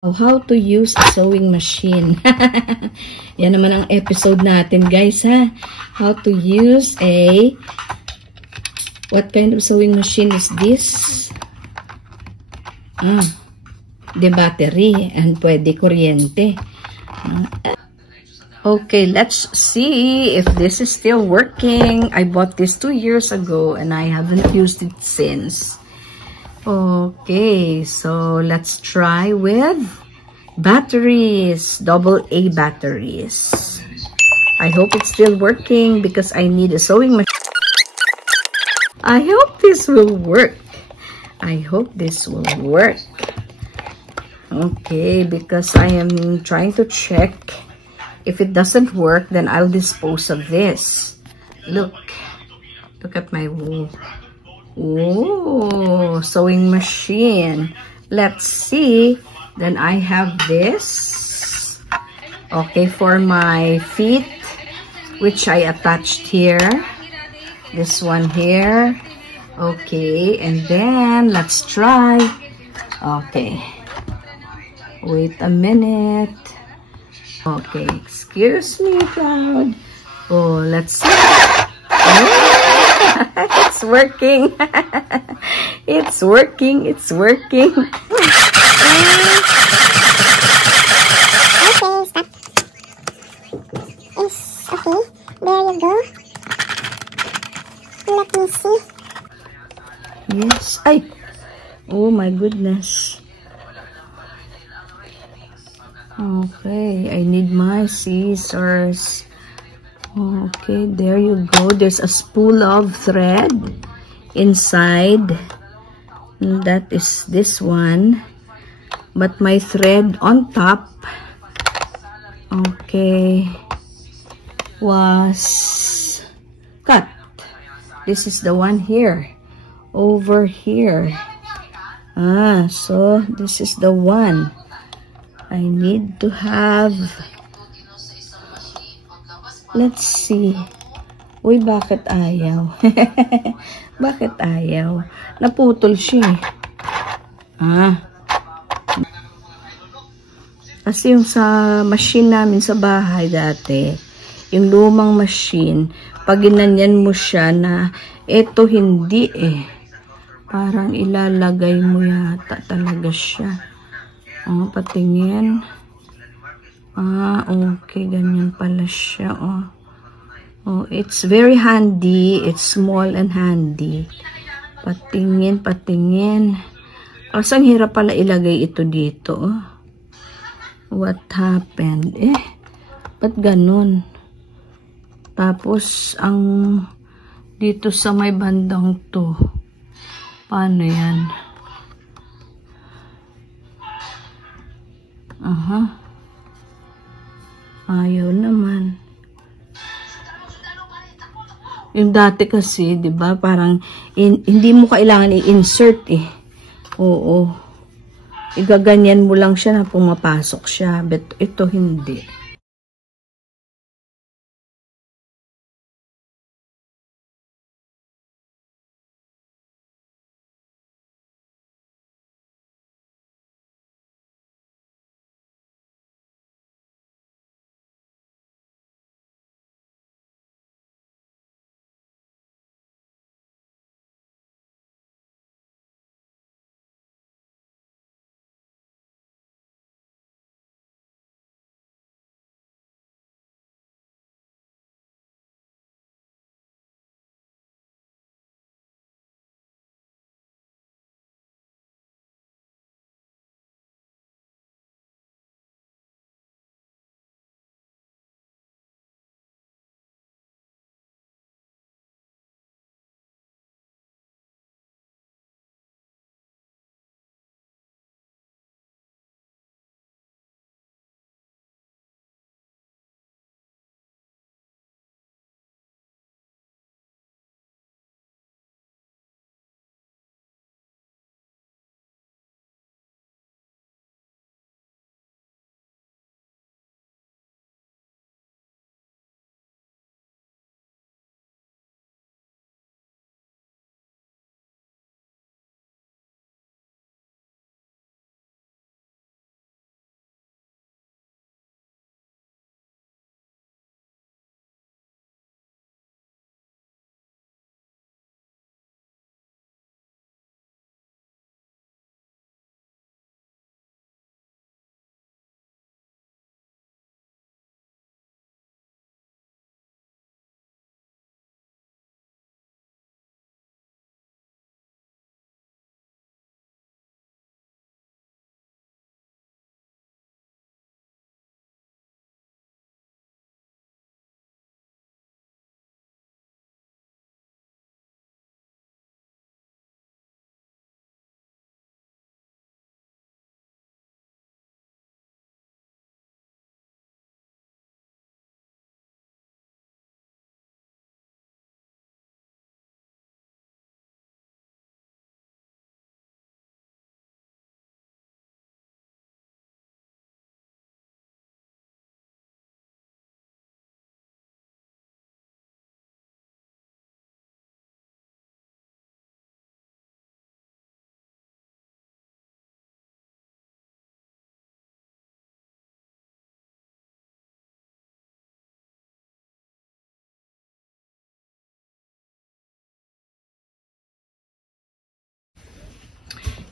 How to use a sewing machine. Yan naman ang episode natin, guys, ha? How to use what kind of sewing machine is this? The battery, and pwede kuryente. Okay, let's see if this is still working. I bought this 2 years ago and I haven't used it since. Okay, so let's try with batteries, AA batteries. I hope it's still working because I need a sewing machine. I hope this will work. I hope this will work. Okay, because I am trying to check. If it doesn't work, then I'll dispose of this. Look at my wool. Oh, sewing machine. Let's see. Then I have this. Okay, for my feet, which I attached here. This one here. Okay, and then let's try. Okay. Wait a minute. Okay, excuse me, Cloud. Oh, let's see. It's working. It's working. It's working. Okay, stop. It's okay. There you go. Let me see. Yes. Ay. Oh my goodness. Okay, I need my scissors. Okay, there you go. There's a spool of thread inside. That is this one. But my thread on top, okay, was cut. This is the one here. Over here. So this is the one. I need to have, let's see. Uy, bakit ayaw? Bakit ayaw? Naputol siya. Kasi yung sa machine namin sa bahay dati, yung lumang machine, pag ginanyan mo siya na, eto hindi parang ilalagay mo yata talaga siya. Patingin. Okay. Ganyan pala siya, it's very handy. It's small and handy. Patingin. Kasi ang hirap pala ilagay ito dito, What happened? Ba't ganun? Tapos, dito sa may bandang to. Paano yan? Ayaw naman. Yung dati kasi, 'di ba, parang hindi mo kailangan i-insert Oo. Igaganyan mo lang siya na pumapasok siya. But ito hindi.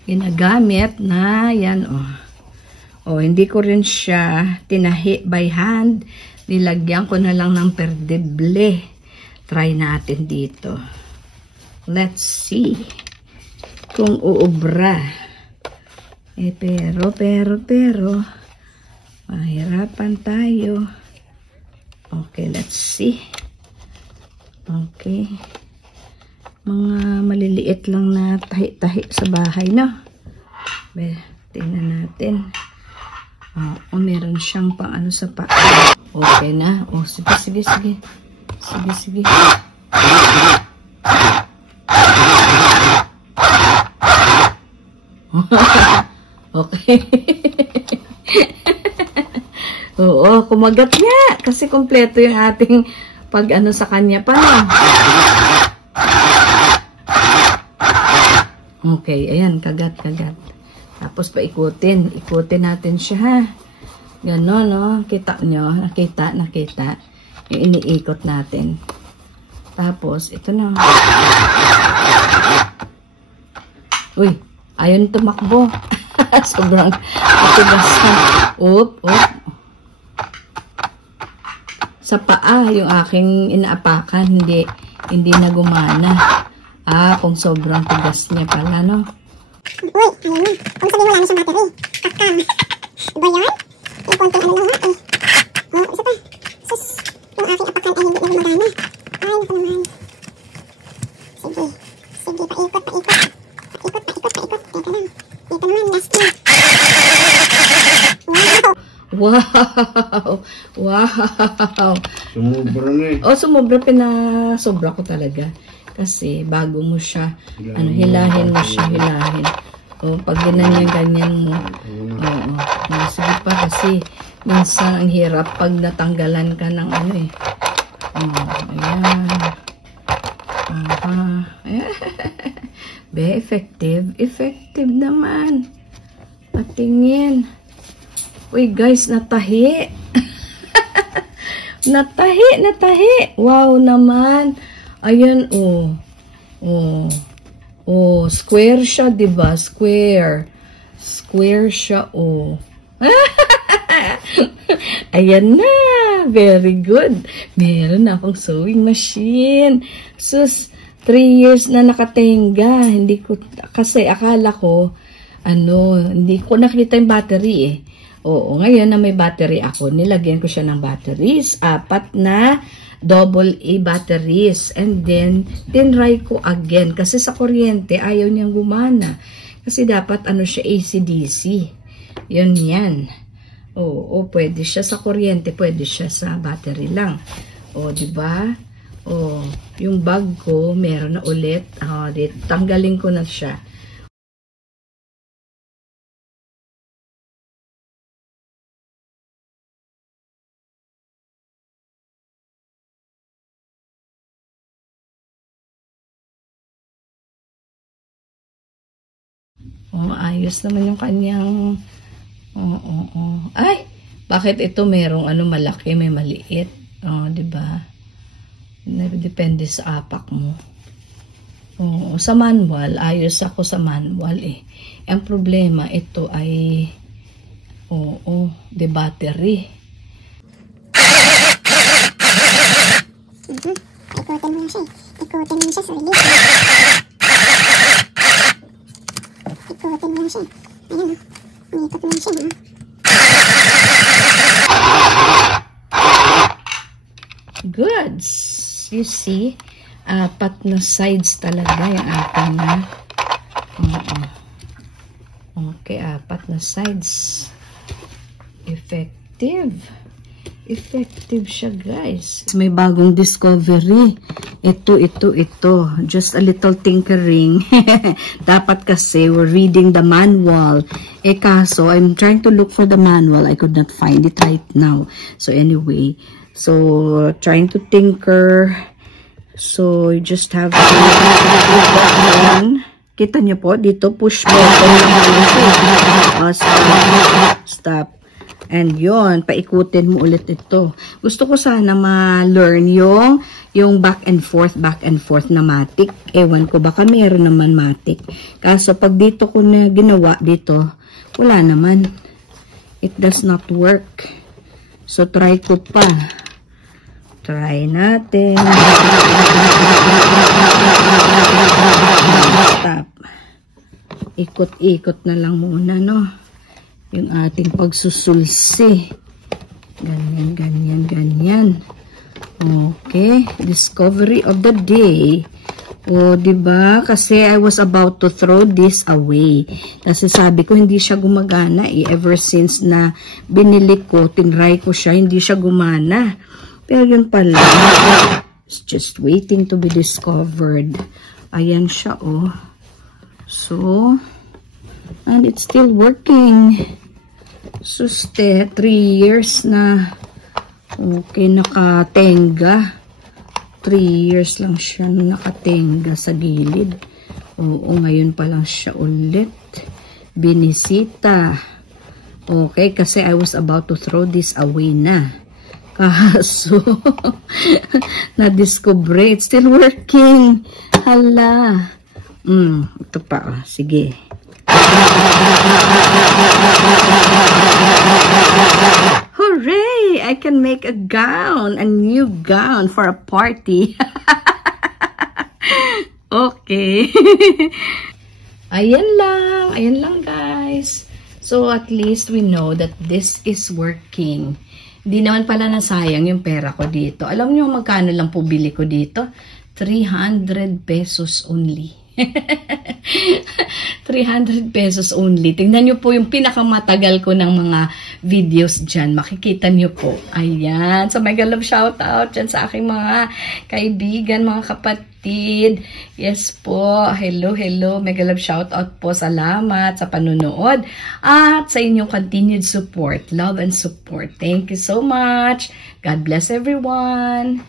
ginagamit na yan, hindi ko rin siya tinahi by hand. Nilagyan ko na lang ng perdible. Try natin dito. Let's see kung uubra. Pero mahirapan tayo. Okay, let's see. Okay. Mga maliliit lang na tahi-tahi sa bahay, no? Tingnan natin. Meron siyang pang ano sa paa. Okay na. Sige. Okay. Oo, kumagat niya. Kasi kompleto yung ating pag ano sa kanya pa. Okay, ayan, kagat. Tapos paikutin. Ikutin natin siya, ha. Ganon, no? Kita nyo? Nakita. Yung iniikot natin. Tapos, ito na. Uy, ayun tumakbo. Sobrang matigas na. Oop. Sa paa, yung aking inaapakan, hindi na gumana. Kung sobrang tigas niya pala, no? Uy, ayun na. Kung sabihin wala na siyang battery. Kakam. Diba yan? Yung konting ano lang ha. Isa pa. Sus. Yung aking apakan ay hindi na gumagana. Ay, naku naman. Sige, paikot. Teka lang. Dito naman, last na. Wow. Sumubra na eh. Sobra ko talaga. Kasi bago mo siya, hilahin mo siya. Pag ganyan mo. Sige pa kasi minsan ang hirap pag natanggalan ka ng ano eh. Ayan. Effective naman. Patingin. Uy guys, natahi. Natahi. Wow naman. Ayan, square siya, diba? Square siya, Ayan na. Very good. Meron na akong sewing machine. Sus, 3 years na nakatenga. Kasi akala ko, hindi ko nakita yung battery eh. Ngayon na may battery ako, nilagyan ko siya ng batteries. 4 na double A batteries. And then, tinry ko again. Kasi sa kuryente, ayaw niyang gumana. Kasi dapat siya AC-DC. Yan. Pwede siya sa kuryente, pwede siya sa battery lang. Diba? Yung bag ko, meron na ulit. Tanggalin ko na siya. Ayos naman yung kanyang ay, bakit ito merong malaki, may maliit? Diba? Depende sa apak mo. Sa manual, ayos ako sa manual eh. Ang problema, ito ay the battery. Ikutin mo siya sa release. Ikutin mo siya. Ayan, umiikot mo siya. Good. You see, 4 na sides talaga yung ating na. Okay, 4 na sides. Effective siya, guys. May bagong discovery. Ito. Just a little tinkering. Dapat kasi we're reading the manual. Kaso, I'm trying to look for the manual. I could not find it right now. So anyway, trying to tinker. So you just have to kita nyo po, dito push button. Stop. And yon, paikutin mo ulit ito. Gusto ko sana ma-learn yung yung back and forth na matic. Ewan ko, baka meron naman matic. Kaso pag dito ko na ginawa dito, wala naman. It does not work. So try ko pa. Try natin. Stop. Ikot-ikot na lang muna, no? Yung ating pagsusulsi. Ganyan, ganyan, ganyan. Okay, discovery of the day. O, diba? Kasi I was about to throw this away. Kasi sabi ko, hindi siya gumagana eh. Ever since na binili ko, tinry ko siya, hindi siya gumana. Pero yun pala, it's just waiting to be discovered. Ayan siya, oh. So, and it's still working. Suste, 3 years na. Okay, nakatenga. 3 years lang siya nakatenga sa gilid. Oo, ngayon pa lang siya ulit. Binisita. Okay, kasi I was about to throw this away na. Kaso, na-discover. It's still working. Hala. Ito pa. Oh. Sige. Hooray! I can make a gown, a new gown for a party. Okay. Ayan lang guys. So at least we know that this is working. Hindi naman pala nasayang yung pera ko dito. Alam niyo magkano lang po bili ko dito? 300 pesos only. 300 pesos only. Tingnan nyo po yung pinakamatagal ko ng mga videos dyan. Makikita nyo po. Ayan. So, mega love shout out dyan sa aking mga kaibigan, mga kapatid. Yes po. Hello, hello. Mega love shout out po. Salamat sa panunood at sa inyong continued support. Love and support. Thank you so much. God bless everyone.